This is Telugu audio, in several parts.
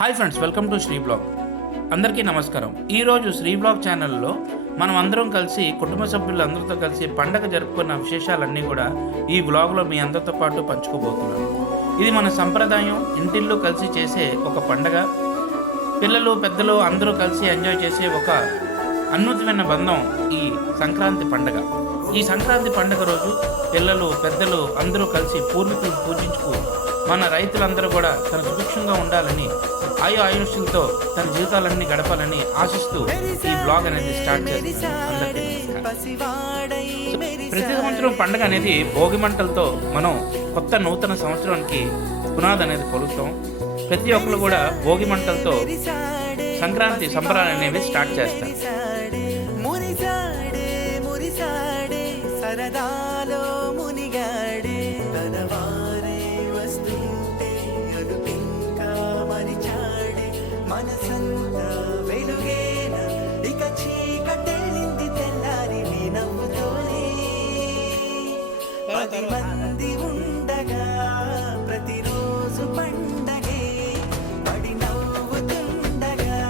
Hi friends, welcome to Shri blog. అందరికీ నమస్కారం. ఈరోజు శ్రీ బ్లాగ్ ఛానల్లో మనం అందరం కలిసి కుటుంబ సభ్యులందరితో కలిసి పండగ జరుపుకున్న విశేషాలన్నీ కూడా ఈ బ్లాగ్లో మీ అందరితో పాటు పంచుకోబోతున్నాను. ఇది మన సంప్రదాయం, ఇంటిల్లు కలిసి చేసే ఒక పండగ. పిల్లలు పెద్దలు అందరూ కలిసి ఎంజాయ్ చేసే ఒక అద్భుతమైన బంధం ఈ సంక్రాంతి పండగ. ఈ సంక్రాంతి పండగ రోజు పిల్లలు పెద్దలు అందరూ కలిసి పూర్వీకులు పూజించుకు మన రైతులందరూ కూడా తన సుభిక్షంగా ఉండాలని ఆయుష్లతో తన జీవితాలన్నీ గడపాలని ఆశిస్తూ ఈ బ్లాగ్ అనేది స్టార్ట్ చేస్తాను. ప్రతి సంవత్సరం పండుగ అనేది భోగి మంటలతో మనం కొత్త నూతన సంవత్సరానికి పునాది అనేది కొలుస్తాం. ప్రతి ఒక్కరు కూడా భోగి మంటలతో సంక్రాంతి సంబరాలు అనేవి స్టార్ట్ చేస్తారు. సరదాలో మునిగాడే తనవారే వస్తుంటే అడుపింకా మరిచాడే మనసంతా వెలుగేన ఇక చీకటెళ్ళింది తెల్లారి నీ నవ్వుతోనే 10 మంది ఉండగా ప్రతిరోజు పండగే పడి నవ్వుతుండగా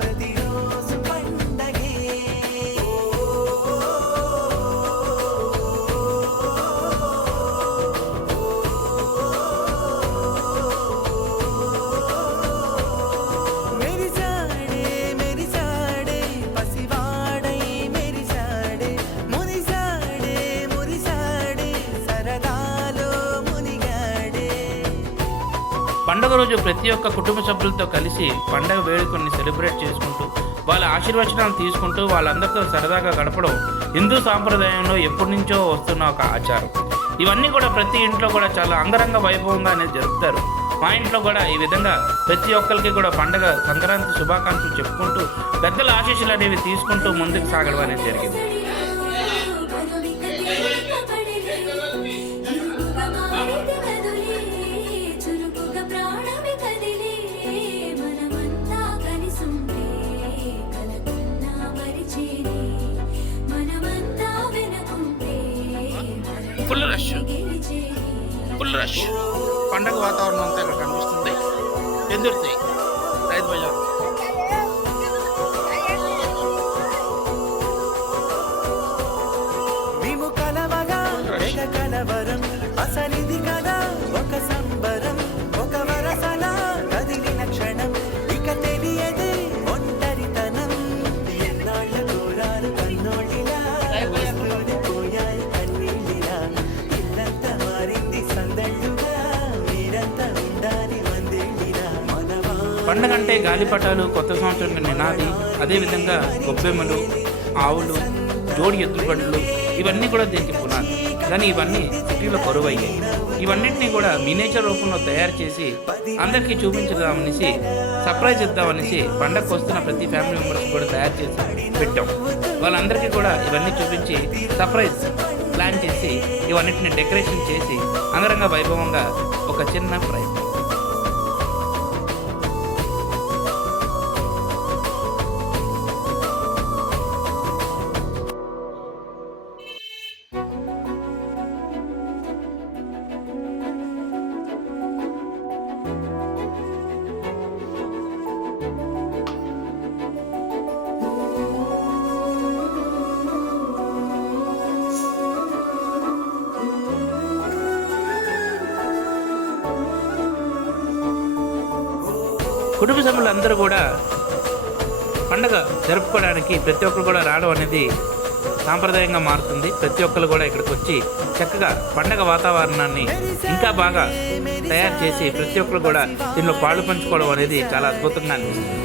ప్రతిరోజు పండగే. పండుగ రోజు ప్రతి ఒక్క కుటుంబ సభ్యులతో కలిసి పండుగ వేడుకల్ని సెలబ్రేట్ చేసుకుంటూ వాళ్ళ ఆశీర్వచనాలు తీసుకుంటూ వాళ్ళందరితో సరదాగా గడపడం హిందూ సాంప్రదాయంలో ఎప్పటి నుంచో వస్తున్న ఒక ఆచారం. ఇవన్నీ కూడా ప్రతి ఇంట్లో కూడా చాలా అంగరంగ వైభవంగా అనేది జరుపుతారు. మా ఇంట్లో కూడా ఈ విధంగా ప్రతి ఒక్కరికి కూడా పండుగ సంక్రాంతి శుభాకాంక్షలు చెప్పుకుంటూ పెద్దల ఆశీస్సులు అనేవి తీసుకుంటూ ముందుకు సాగడం అనేది జరిగింది. ఫుల్ రష్ పండగ వాతావరణం అంతా ఇక్కడ కనిపిస్తుంది. పెందుర్తి రైతు బజార్. మేము కలవగా కలవరం అసలిది కదా ఒక సంబరం ఒక వరసల కదిలిన క్షణం ఇక తెలియదే ఒంటరితనం ఎన్నాళ్ళ కోరాలు కన్నోళ్ళిలా పోయాయి కన్నీళ్ళిలా ఇల్లంతా మారింది సందళ్ళుగా మీరంతా ఉండాలి వందేళ్ళిలా మనవా. పండగ అంటే గాలిపటాలు, కొత్త సంవత్సరం నినాది, అదేవిధంగా గొబ్బెమ్మలు, ఆవులు, జోడి ఎద్దుల బండ్లు ఇవన్నీ కూడా దీనికి పునాది. కానీ ఇవన్నీ సిటీలో కరువయ్యాయి. ఇవన్నింటినీ కూడా మినేచర్ రూపంలో తయారు చేసి అందరికీ చూపించుదామనేసి, సర్ప్రైజ్ ఇద్దామనేసి పండగకు వస్తున్న ప్రతి ఫ్యామిలీ మెంబర్స్ కూడా తయారు చేసి పెట్టాం. వాళ్ళందరికీ కూడా ఇవన్నీ చూపించి సర్ప్రైజ్ ప్లాన్ చేసి ఇవన్నింటిని డెకరేషన్ చేసి అంగరంగ వైభవంగా ఒక చిన్న ప్రయత్నం. కుటుంబ సభ్యులందరూ కూడా పండగ జరుపుకోవడానికి ప్రతి ఒక్కరు కూడా రావడం అనేది సాంప్రదాయంగా మారుతుంది. ప్రతి ఒక్కరు కూడా ఇక్కడికి వచ్చి చక్కగా పండగ వాతావరణాన్ని ఇంకా బాగా తయారు చేసి ప్రతి ఒక్కరు కూడా దీనిలో పాలు పంచుకోవడం అనేది చాలా అద్భుతంగా అనిపిస్తుంది.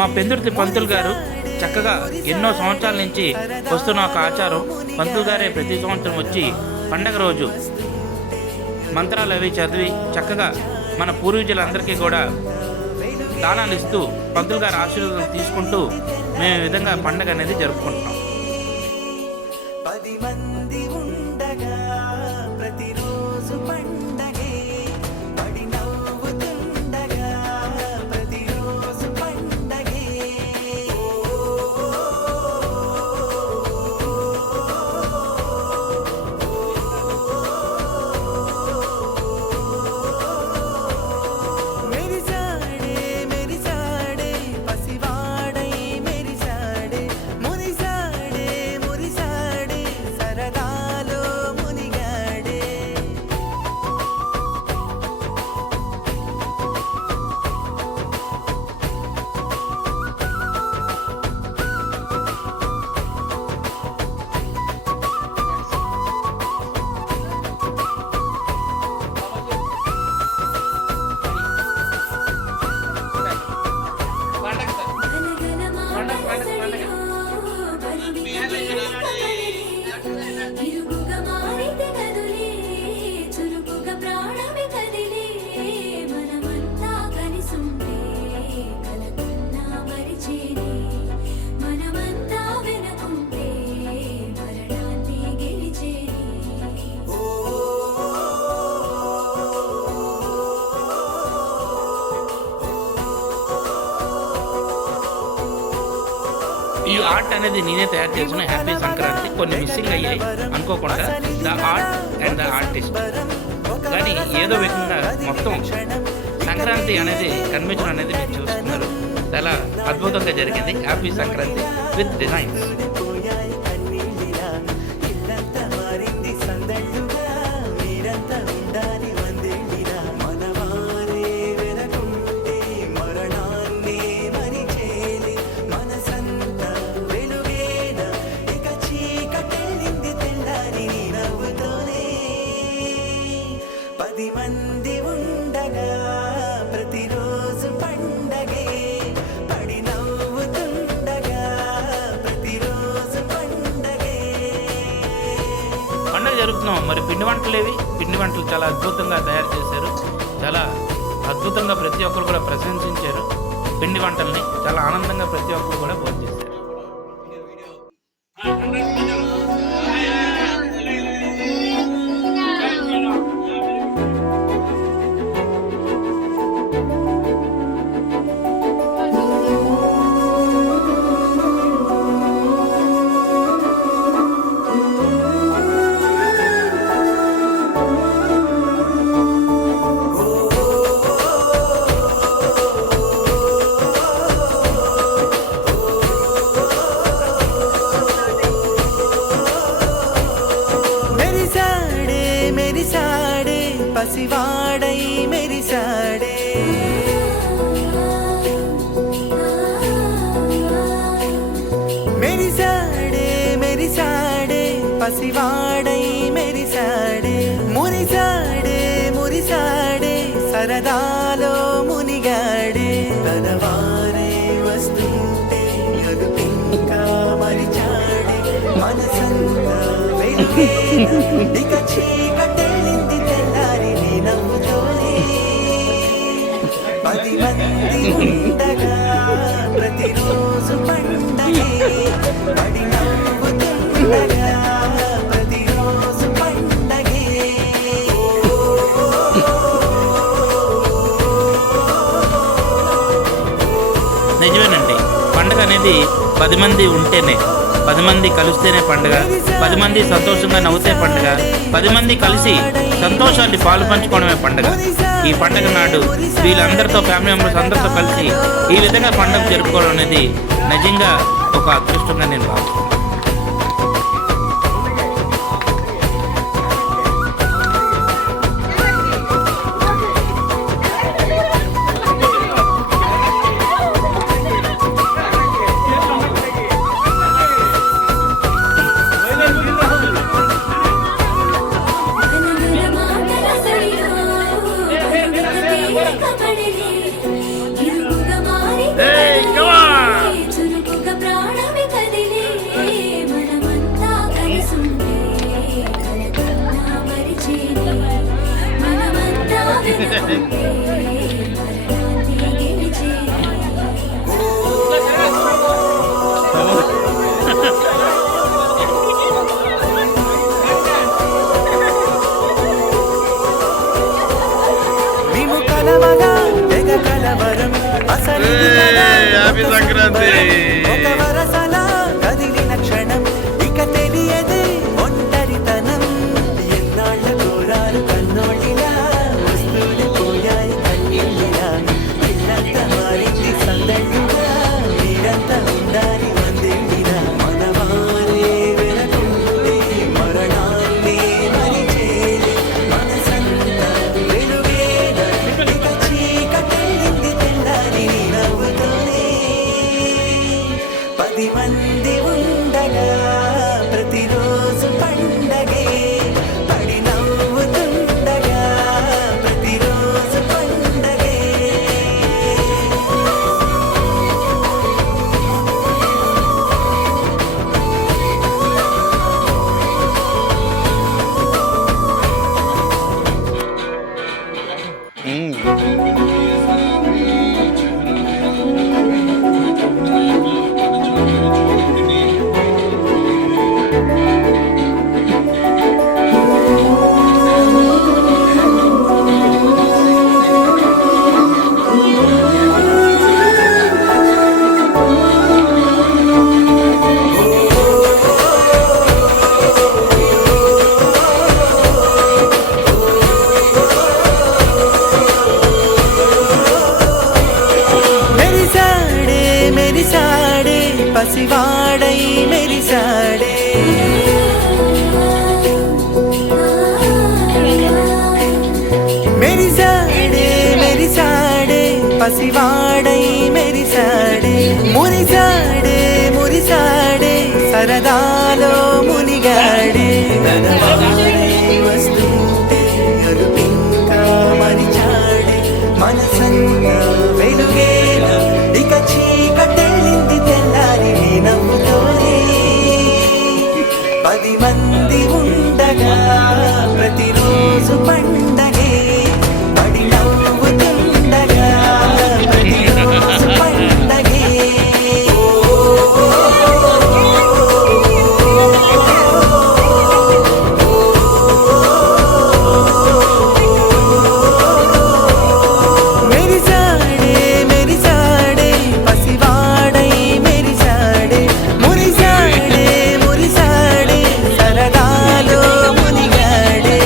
మా పెందుర్తి పంతులు గారు చక్కగా ఎన్నో సంవత్సరాల నుంచి వస్తున్న ఒక ఆచారం. పంతులు గారే ప్రతి సంవత్సరం వచ్చి పండగ రోజు మంత్రాలు అవి చదివి చక్కగా మన పూర్వీకులందరికీ కూడా దానాలు ఇస్తూ పంతులు గారి ఆశీర్వాదం తీసుకుంటూ మేము ఈ విధంగా పండగ అనేది జరుపుకుంటున్నాం. 10 మంది ఉండగా ప్రతిరోజు పండగే పడి నవ్వుతుండగా ప్రతిరోజు పండగే. ఈ ఆర్ట్ అనేది నేనే తయారు చేసిన హ్యాపీ సంక్రాంతి. కొన్ని మిస్సింగ్ అయ్యాయి అనుకోకుండా, the art and the artist. కానీ ఏదో విధంగా మొత్తం సంక్రాంతి అనేది కన్వెన్షన్ అనేది మీరు చూస్తున్నారు. చాలా అద్భుతంగా జరిగింది హ్యాపీ సంక్రాంతి విత్ డిజైన్స్. మంది ఉండగా ప్రతిరోజు పండగే పడి నవ్వుతుండగా ప్రతిరోజు పండగే. పండుగ జరుగుతున్నాం. మరి పిండి వంటలు ఏవి? పిండి వంటలు చాలా అద్భుతంగా తయారు చేశారు. చాలా అద్భుతంగా ప్రతి ఒక్కరు కూడా ప్రశంసించారు పిండి వంటల్ని. చాలా ఆనందంగా ప్రతి ఒక్కరు కూడా భోజనం చేశారు. పసివాడై మెరిసాడే మెరిసాడే మెరిసాడే పసివాడై మెరిసాడే మురిసాడే మురిసాడే సరదాలో మునిగాడే తనవారే వస్తుంటే అదుపింకా మరిచాడే మనసంతా వెలుగేనా ఇక చీకటెళ్ళింది తెల్లారి నీ నవ్వుతోనే 10 మంది ఉండగా ప్రతిరోజు పండగే పడి నవ్వుతుండగా ప్రతిరోజు పండగే. నిజమేనండి, పండుగ అనేది 10 మంది ఉంటేనే, 10 మంది కలిస్తేనే పండుగ, 10 మంది సంతోషంగా నవ్వుతే పండుగ, 10 మంది కలిసి సంతోషాన్ని పాలు పంచుకోవడమే పండుగ. ఈ పండుగ నాడు వీళ్ళందరితో, ఫ్యామిలీ మెంబర్స్ అందరితో కలిసి ఈ విధంగా పండుగ జరుపుకోవడం అనేది నిజంగా ఒక అదృష్టంగా నేను భావిస్తున్నాను. మేము కలవగా తెగ కలవరం అసలు సంక్రాంతి ఒక వరసలా కదిలిన క్షణం ఇక తెలియదే ఒంటరితనం. ఎన్నాళ్ళ కోరాలు కన్నోళ్ళిలా వస్తువులు పోయాయి పసివాడై మెరిసాడే మురిసాడే మురిసాడే సరదాలో మునిగాడే వస్తుంటే అరుపింకా మరిచాడే మనసంతా వెలుగేలా ఇక చీకటెళ్ళింది తెల్లారి నవ్వుతోనే 10 మంది ఉండగా ప్రతిరోజు పండగే పడి నవ్వుతుండగా ప్రతిరోజు పండగే మెరిసాడే మెరిసాడే పసివాడై మెరిసాడే మురిసాడే మురిసాడే సరదాలో మునిగాడే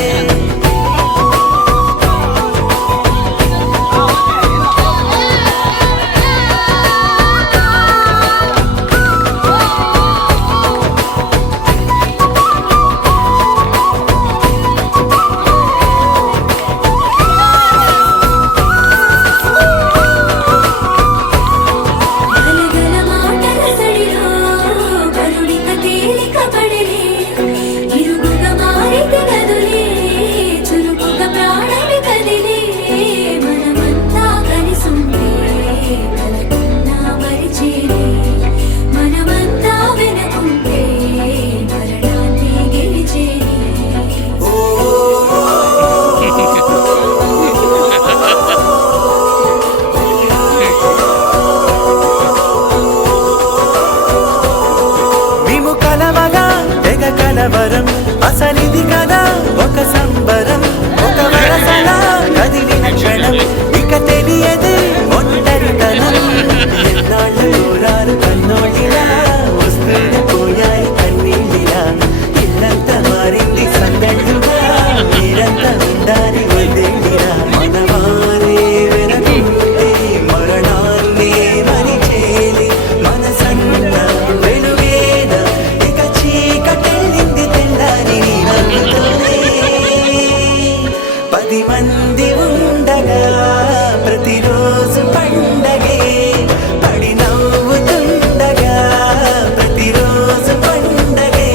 గలగల మాటల సడిలో కరుణిక తేలిక పడిలే ఇరుగుగా మారితే కదులే చురుకుగా ప్రాణమి కదిలే మనమంతా కలిసుంటే కలకున్నా మరిచేలే మనమంతా వెనకుంటే మరణాన్ని గెలిచేలే మేము కలవగా తెగ కలవరం అసలిది కదా ఒక సంబరం ఒక వరసలా కదిలిన క్షణం ఇక తెలియదే ఒంటరితనం ఎన్నాళ్ళ దూరాలు కన్నోళ్ళిలా వస్తుంది పోయాయి కన్నీళ్ళిలా ఇల్లంతా మారింది సందళ్ళుగా మీరంతా ఉండాలి వదిలిరా మనవారే వెనకుంటే మరణాన్నే మరిచేలి మనసంతా వెలుగేనా ఇక చీకటెళ్ళింది తెల్లారి నవ్వుతోనే 10 మంది ఉండగా ప్రతిరోజు పండగే పడి నవ్వుతుండగా ప్రతిరోజు పండగే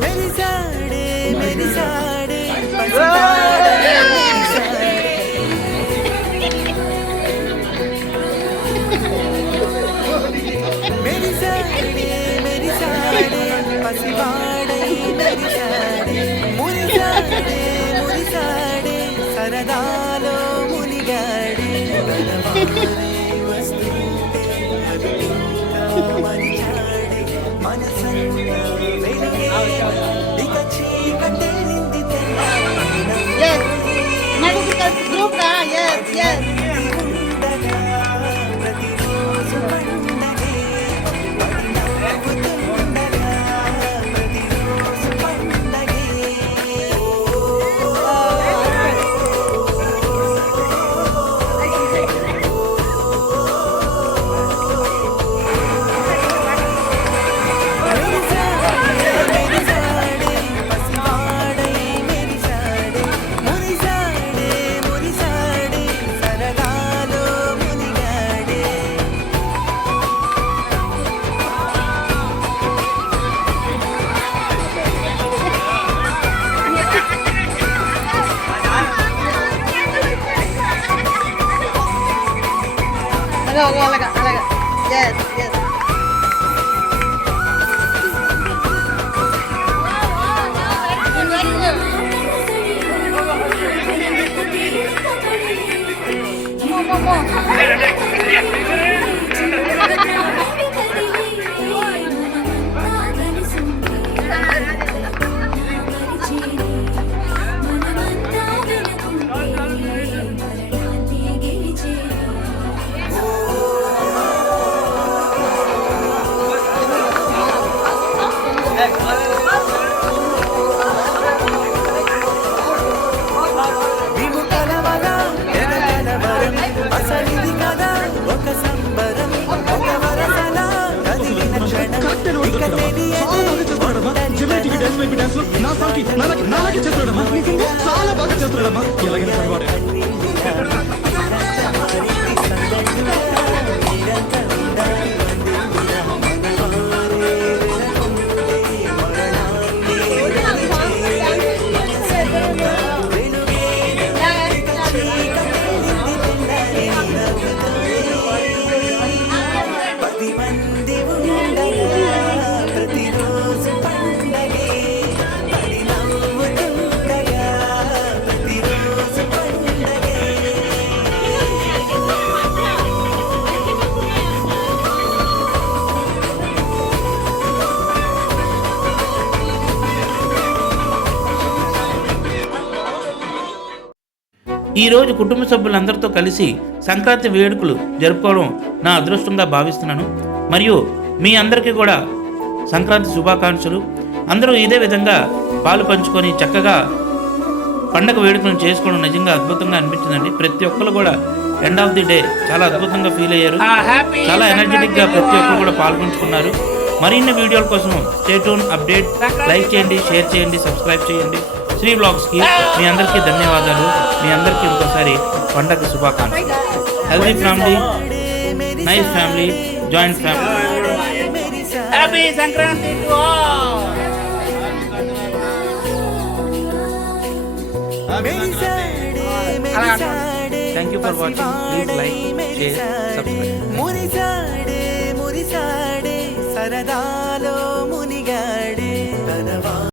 మెరిసాడే మెరిసాడే పసివాడై మెరిసాడే మెరిసాడే మెరిసాడే పసివాడై మెరిసాడే మురిసాడే మురిసాడే సరదాలో మునిగాడే వస్తుంటే అరుపింకా మరిచాడే మనసంతా వెలుగేలా ఇక చీకటెళ్ళింది తెల్లారి Yes. Medical group na. Yes, yes. ఉండగా ప్రతిరోజు పండగే పడి నవ్వుతుండగా ప్రతిరోజు పండగే మెరిసాడే మెరిసాడే పసివాడై మెరిసాడే మురిసాడే మురిసాడే సరదాలో మునిగాడే Alaga, alaga. Yes, yes. మేము కలవగా తెగ కలవరం అసలిది కదా ఒక సంబరం ఒక వరసలా కదిలిన క్షణం ఇక తెలియదు చాలా బాగా చేస్తున్నాడమ్మా ఎలాగైనా పర్వాలేదు పది మంది ఉండగా ప్రతిరోజు పండగే పడి నవ్వుతుండగా ప్రతిరోజు పండగే ఈరోజు కుటుంబ సభ్యులందరితో కలిసి సంక్రాంతి వేడుకలు జరుపుకోవడం నా అదృష్టంగా భావిస్తున్నాను. మరియు మీ అందరికీ కూడా సంక్రాంతి శుభాకాంక్షలు. అందరూ ఇదే విధంగా పాలు పంచుకొని చక్కగా పండగ వేడుకలను చేసుకోవడం నిజంగా అద్భుతంగా అనిపించిందండి. ప్రతి ఒక్కరు కూడా ఎండ్ ఆఫ్ ది డే చాలా అద్భుతంగా ఫీల్ అయ్యారు. చాలా ఎనర్జెటిక్గా ప్రతి ఒక్కరు కూడా పాల్గొంచుకున్నారు. మరిన్ని వీడియోల కోసం స్టే ట్యూన్, అప్డేట్, లైక్ చేయండి, షేర్ చేయండి, సబ్స్క్రైబ్ చేయండి. శ్రీ బ్లాగ్స్కి మీ అందరికీ ధన్యవాదాలు. మీ అందరికీ ఇంకోసారి పండగ శుభాకాంక్షలు. Healthy family, nice family, joint family. Happy Sankranti to all. Thank you for watching. Please like, share, subscribe. మురిసాడే మురిసాడే సరదా